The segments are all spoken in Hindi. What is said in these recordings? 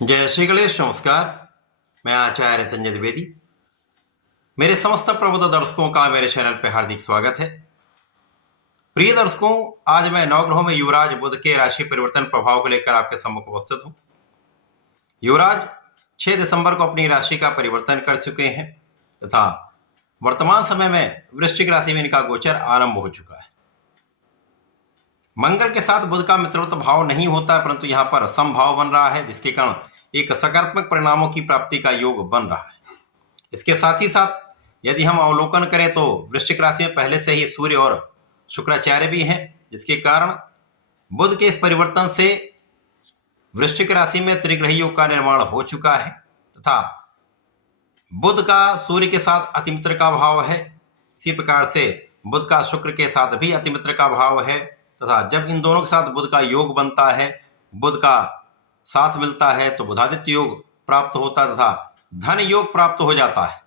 जय श्री गणेश। नमस्कार, मैं आचार्य संजय द्विवेदी। मेरे समस्त प्रबुद्ध दर्शकों का मेरे चैनल पर हार्दिक स्वागत है। प्रिय दर्शकों, आज मैं नवग्रहों में युवराज बुध के राशि परिवर्तन प्रभाव को लेकर आपके सम्मुख उपस्थित हूं। युवराज 6 दिसंबर को अपनी राशि का परिवर्तन कर चुके हैं तथा वर्तमान समय में वृश्चिक राशि में इनका गोचर आरंभ हो चुका है। मंगल के साथ बुध का मित्रत्व भाव नहीं होता, परंतु यहां पर समभाव बन रहा है, जिसके कारण एक सकारात्मक परिणामों की प्राप्ति का योग बन रहा है। इसके साथ ही साथ यदि हम अवलोकन करें तो वृश्चिक राशि में पहले से ही सूर्य और शुक्राचार्य भी हैं, जिसके कारण बुध के इस परिवर्तन से वृश्चिक राशि में त्रिग्रही योग का निर्माण हो चुका है तथा बुध का सूर्य के साथ अतिमित्र का भाव है। इसी प्रकार से बुध का शुक्र के साथ भी अतिमित्र का भाव है तथा जब इन दोनों के साथ बुध का योग बनता है, बुध का साथ मिलता है, तो बुधादित्य योग प्राप्त होता है तथा धन योग प्राप्त हो जाता है।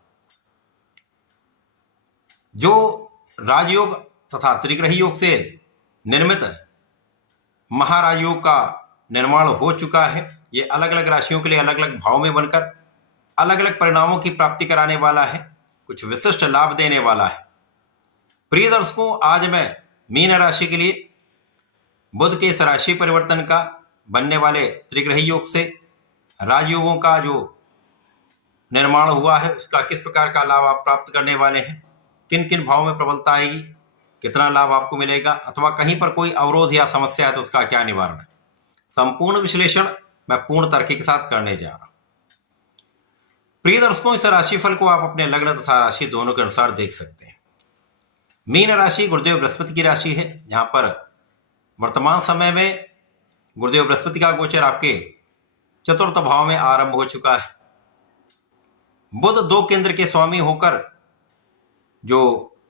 जो राजयोग तथा त्रिग्रही योग से निर्मित महाराज योग का निर्माण हो चुका है। ये अलग अलग राशियों के लिए अलग अलग भाव में बनकर अलग अलग परिणामों की प्राप्ति कराने वाला है, कुछ विशिष्ट लाभ देने वाला है। प्रिय दर्शकों, आज मैं मीन राशि के लिए बुध के इस राशि परिवर्तन का बनने वाले त्रिग्रही योग से राजयोगों का जो निर्माण हुआ है उसका किस प्रकार का लाभ आप प्राप्त करने वाले हैं, किन किन भाव में प्रबलता आएगी, कितना लाभ आपको मिलेगा, अथवा कहीं पर कोई अवरोध या समस्या है तो उसका क्या निवारण है, संपूर्ण विश्लेषण मैं पूर्ण तर्क के साथ करने जा रहा हूं। प्रिय दर्शकों, इस राशिफल को आप अपने लग्न तथा राशि दोनों के अनुसार देख सकते हैं। मीन राशि गुरुदेव बृहस्पति की राशि है। यहां पर वर्तमान समय में गुरुदेव बृहस्पति का गोचर आपके चतुर्थ भाव में आरंभ हो चुका है। बुध 2 केंद्र के स्वामी होकर जो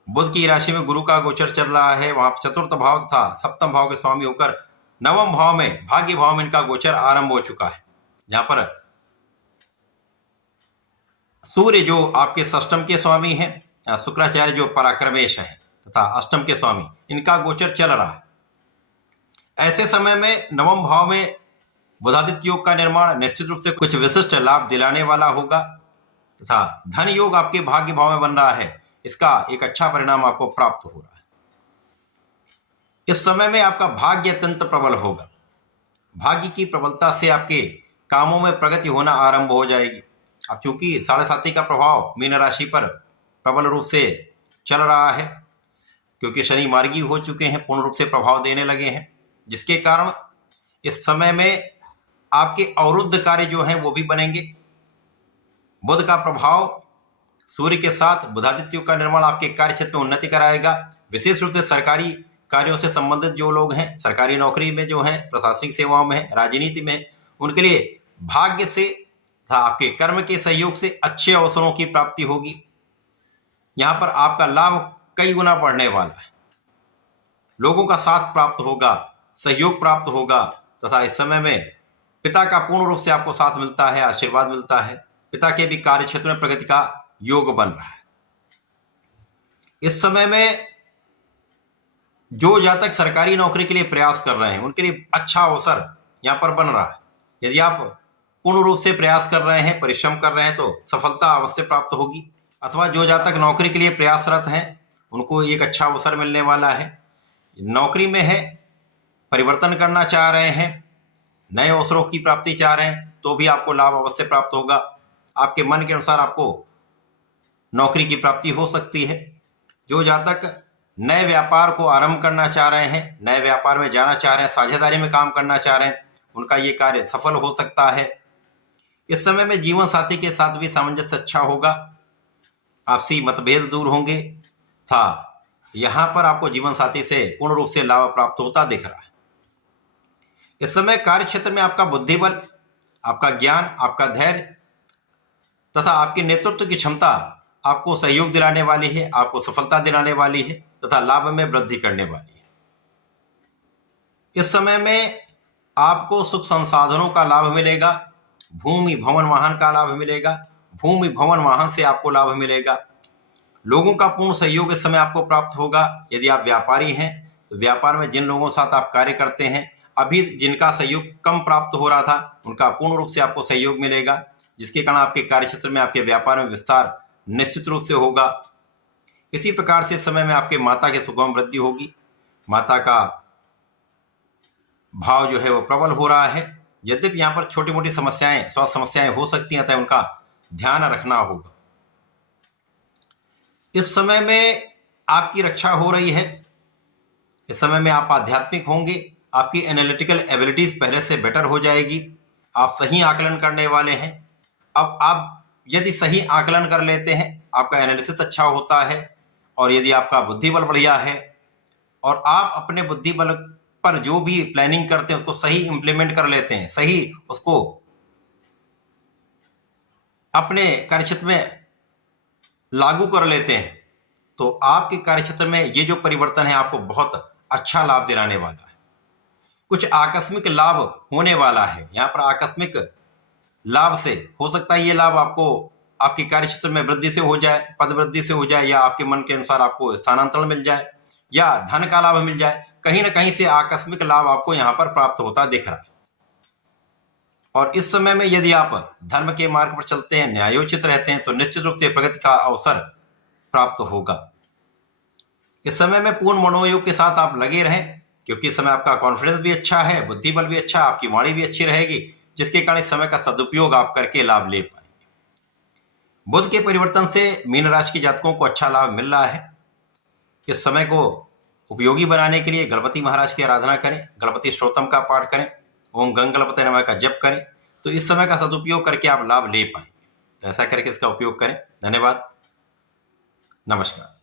बुध की राशि में गुरु का गोचर चल रहा है, वहां चतुर्थ भाव तथा सप्तम भाव के स्वामी होकर नवम भाव में भाग्य भाव में इनका गोचर आरंभ हो चुका है। जहां पर सूर्य जो आपके षष्टम के स्वामी हैं, शुक्राचार्य जो पराक्रमेश है तथा अष्टम के स्वामी, इनका गोचर चल रहा है। ऐसे समय में नवम भाव में बुधादित्य योग का निर्माण निश्चित रूप से कुछ विशिष्ट लाभ दिलाने वाला होगा तथा धन योग आपके भाग्य भाव में बन रहा है, इसका एक अच्छा परिणाम आपको प्राप्त हो रहा है। इस समय में आपका भाग्य अत्यंत प्रबल होगा। भाग्य की प्रबलता से आपके कामों में प्रगति होना आरंभ हो जाएगी। अब चूंकि 7.5 का प्रभाव मीन राशि पर प्रबल रूप से चल रहा है, क्योंकि शनि मार्गी हो चुके हैं, पूर्ण रूप से प्रभाव देने लगे हैं, जिसके कारण इस समय में आपके अवरुद्ध कार्य जो हैं वो भी बनेंगे। बुध का प्रभाव सूर्य के साथ बुधादित्य योग का निर्माण आपके कार्य क्षेत्र में उन्नति कराएगा। विशेष रूप से सरकारी कार्यों से संबंधित जो लोग हैं, सरकारी नौकरी में जो हैं, प्रशासनिक सेवाओं में हैं, राजनीति में, उनके लिए भाग्य से तथा आपके कर्म के सहयोग से अच्छे अवसरों की प्राप्ति होगी। यहां पर आपका लाभ कई गुना बढ़ने वाला है। लोगों का साथ प्राप्त होगा, सहयोग प्राप्त होगा तथा इस समय में पिता का पूर्ण रूप से आपको साथ मिलता है, आशीर्वाद मिलता है। पिता के भी कार्य क्षेत्र में प्रगति का योग बन रहा है। इस समय में जो जातक सरकारी नौकरी के लिए प्रयास कर रहे हैं उनके लिए अच्छा अवसर यहां पर बन रहा है। यदि आप पूर्ण रूप से प्रयास कर रहे हैं, परिश्रम कर रहे हैं, तो सफलता अवश्य प्राप्त होगी। अथवा जो जातक नौकरी के लिए प्रयासरत हैं उनको एक अच्छा अवसर मिलने वाला है। नौकरी में है, परिवर्तन करना चाह रहे हैं, नए अवसरों की प्राप्ति चाह रहे हैं, तो भी आपको लाभ अवश्य प्राप्त होगा। आपके मन के अनुसार आपको नौकरी की प्राप्ति हो सकती है। जो जातक नए व्यापार को आरंभ करना चाह रहे हैं, नए व्यापार में जाना चाह रहे हैं, साझेदारी में काम करना चाह रहे हैं, उनका ये कार्य सफल हो सकता है। इस समय में जीवन साथी के साथ भी सामंजस्य अच्छा होगा, आपसी मतभेद दूर होंगे था। यहां पर आपको जीवन साथी से पूर्ण रूप से लाभ प्राप्त होता दिख रहा है। इस समय कार्य क्षेत्र में आपका बुद्धिबल, आपका ज्ञान, आपका धैर्य तथा आपके नेतृत्व की क्षमता आपको सहयोग दिलाने वाली है, आपको सफलता दिलाने वाली है तथा लाभ में वृद्धि करने वाली है। इस समय में आपको सुख संसाधनों का लाभ मिलेगा, भूमि भवन वाहन का लाभ मिलेगा, भूमि भवन वाहन से आपको लाभ मिलेगा। लोगों का पूर्ण सहयोग इस समय आपको प्राप्त होगा। यदि आप व्यापारी हैं तो व्यापार में जिन लोगों के साथ आप कार्य करते हैं अभी जिनका सहयोग कम प्राप्त हो रहा था उनका पूर्ण रूप से आपको सहयोग मिलेगा, जिसके कारण आपके कार्यक्षेत्र में, आपके व्यापार में विस्तार निश्चित रूप से होगा। इसी प्रकार से समय में आपके माता के सुखों में वृद्धि होगी। माता का भाव जो है वो प्रबल हो रहा है। यद्यपि यहाँ पर छोटी मोटी समस्याएं, स्वास्थ्य समस्याएं हो सकती हैं, अतः उनका ध्यान रखना होगा। इस समय में आपकी रक्षा हो रही है। इस समय में आप आध्यात्मिक होंगे, आपकी एनालिटिकल एबिलिटीज पहले से बेटर हो जाएगी, आप सही आकलन करने वाले हैं। अब आप यदि सही आकलन कर लेते हैं, आपका एनालिसिस अच्छा होता है, और यदि आपका बुद्धि बल बढ़िया है और आप अपने बुद्धि बल पर जो भी प्लानिंग करते हैं उसको सही इंप्लीमेंट कर लेते हैं, सही उसको अपने कार्यक्षेत्र में लागू कर लेते हैं, तो आपके कार्यक्षेत्र में ये जो परिवर्तन है आपको बहुत अच्छा लाभ दिलाने वाला है। कुछ आकस्मिक लाभ होने वाला है। यहाँ पर आकस्मिक लाभ से हो सकता है ये लाभ आपको आपके कार्यक्षेत्र में वृद्धि से हो जाए, पद वृद्धि से हो जाए, या आपके मन के अनुसार आपको स्थानांतरण मिल जाए, या धन का लाभ मिल जाए। कहीं ना कहीं से आकस्मिक लाभ आपको यहाँ पर प्राप्त होता दिख रहा है। और इस समय में यदि आप धर्म के मार्ग पर चलते हैं, न्यायोचित रहते हैं, तो निश्चित रूप से प्रगति का अवसर प्राप्त होगा। इस समय में पूर्ण मनोयोग के साथ आप लगे रहें, क्योंकि इस समय आपका कॉन्फिडेंस भी अच्छा है, बुद्धि बल भी अच्छा, आपकी वाणी भी अच्छी रहेगी, जिसके कारण इस समय का सदुपयोग आप करके लाभ ले पाएंगे। बुध के परिवर्तन से मीन राशि के जातकों को अच्छा लाभ मिल रहा है। इस समय को उपयोगी बनाने के लिए गणपति महाराज की आराधना करें, गणपति स्तोत्रम का पाठ करें, ओम गंग गणपति नमः का जप करें, तो इस समय का सदुपयोग करके आप लाभ ले पाएंगे। तो ऐसा करके इसका उपयोग करें। धन्यवाद, नमस्कार।